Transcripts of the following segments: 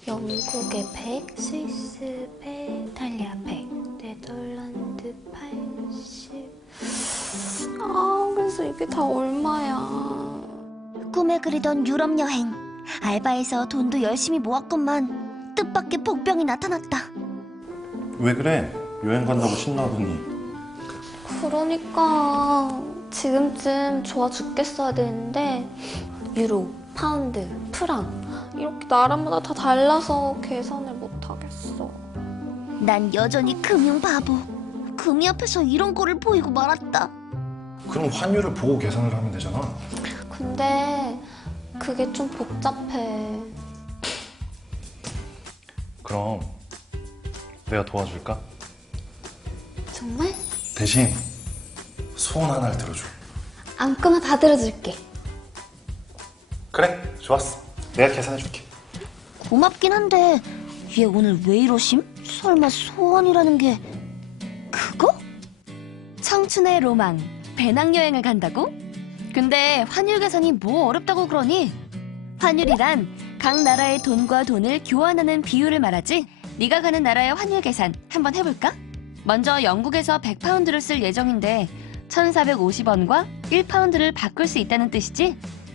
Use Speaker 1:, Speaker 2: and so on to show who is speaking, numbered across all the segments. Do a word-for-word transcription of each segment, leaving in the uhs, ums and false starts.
Speaker 1: 영국에 백, 스위스 백, 이탈리아 백, 네덜란드 팔십. 아, 그래서 이게 다 얼마야?
Speaker 2: 꿈에 그리던 유럽 여행. 알바해서 돈도 열심히 모았건만 뜻밖의 복병이 나타났다.
Speaker 3: 왜 그래? 여행 간다고 신나더니.
Speaker 1: 그러니까 지금쯤 좋아 죽겠어야 되는데 유로, 파운드, 프랑 이렇게 나라마다 다 달라서 계산을 못하겠어.
Speaker 2: 난 여전히 금융 바보. 금이 앞에서 이런 꼴을 보이고 말았다.
Speaker 3: 그럼 환율을 보고 계산을 하면 되잖아.
Speaker 1: 근데 그게 좀 복잡해.
Speaker 3: 그럼 내가 도와줄까?
Speaker 1: 정말?
Speaker 3: 대신 소원 하나를 들어줘.
Speaker 1: 아무거나 다 들어줄게.
Speaker 3: 그래, 좋았어. 내가 계산해줄게.
Speaker 2: 고맙긴 한데 얘 오늘 왜 이러심? 설마 소원이라는 게 그거? 청춘의 로망, 배낭여행을 간다고? 근데 환율 계산이 뭐 어렵다고 그러니? 환율이란 각 나라의 돈과 돈을 교환하는 비율을 말하지. 네가 가는 나라의 환율 계산 한번 해볼까? 먼저 영국에서 백 파운드를 쓸 예정인데 천사백오십 원과 일 파운드를 바꿀 수 있다는 뜻이지?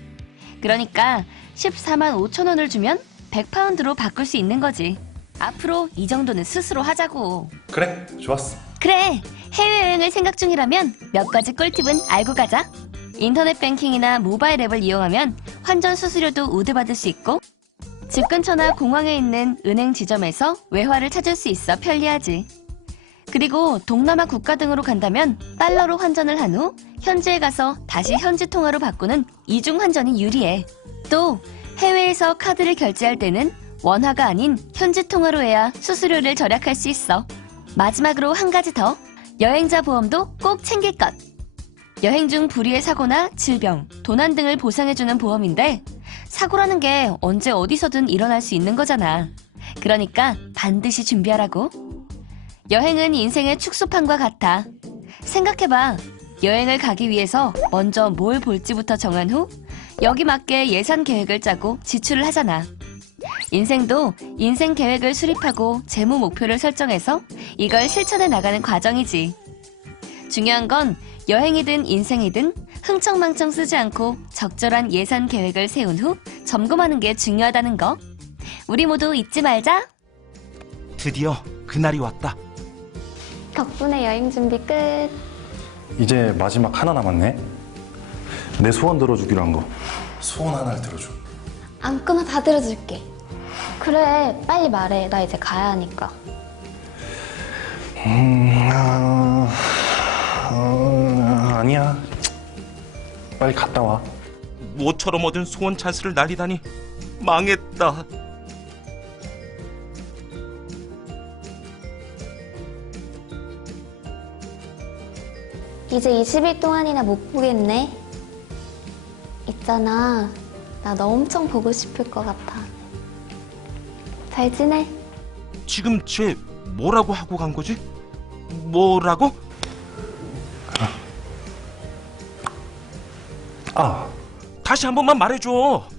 Speaker 2: 그러니까 십사만 오천 원을 주면 백 파운드로 바꿀 수 있는 거지. 앞으로 이 정도는 스스로 하자고.
Speaker 3: 그래, 좋았어.
Speaker 2: 그래, 해외여행을 생각 중이라면 몇 가지 꿀팁은 알고 가자. 인터넷 뱅킹이나 모바일 앱을 이용하면 환전 수수료도 우대받을 수 있고, 집 근처나 공항에 있는 은행 지점에서 외화를 찾을 수 있어 편리하지. 그리고 동남아 국가 등으로 간다면 달러로 환전을 한 후 현지에 가서 다시 현지 통화로 바꾸는 이중 환전이 유리해. 또 해외에서 카드를 결제할 때는 원화가 아닌 현지 통화로 해야 수수료를 절약할 수 있어. 마지막으로 한 가지 더. 여행자 보험도 꼭 챙길 것. 여행 중 불의의 사고나 질병, 도난 등을 보상해주는 보험인데 사고라는 게 언제 어디서든 일어날 수 있는 거잖아. 그러니까 반드시 준비하라고. 여행은 인생의 축소판과 같아. 생각해봐. 여행을 가기 위해서 먼저 뭘 볼지부터 정한 후 여기 맞게 예산 계획을 짜고 지출을 하잖아. 인생도 인생 계획을 수립하고 재무 목표를 설정해서 이걸 실천해 나가는 과정이지. 중요한 건 여행이든 인생이든 흥청망청 쓰지 않고 적절한 예산 계획을 세운 후 점검하는 게 중요하다는 거. 우리 모두 잊지 말자.
Speaker 4: 드디어 그날이 왔다.
Speaker 1: 덕분에 여행 준비 끝.
Speaker 3: 이제 마지막 하나 남았네. 내 소원 들어주기로 한 거. 소원 하나를 들어줘.
Speaker 1: 아무거나 다 들어줄게. 그래, 빨리 말해. 나 이제 가야 하니까.
Speaker 3: 음, 아, 어, 아니야. 빨리 갔다 와.
Speaker 4: 모처럼 얻은 소원 찬스를 날리다니 망했다.
Speaker 1: 이제 이십 일 동안이나 못 보겠네. 있잖아, 나 너 엄청 보고 싶을 것 같아. 잘 지내?
Speaker 4: 지금 쟤 뭐라고 하고 간 거지? 뭐라고?
Speaker 3: 아,
Speaker 4: 다시 한 번만 말해줘.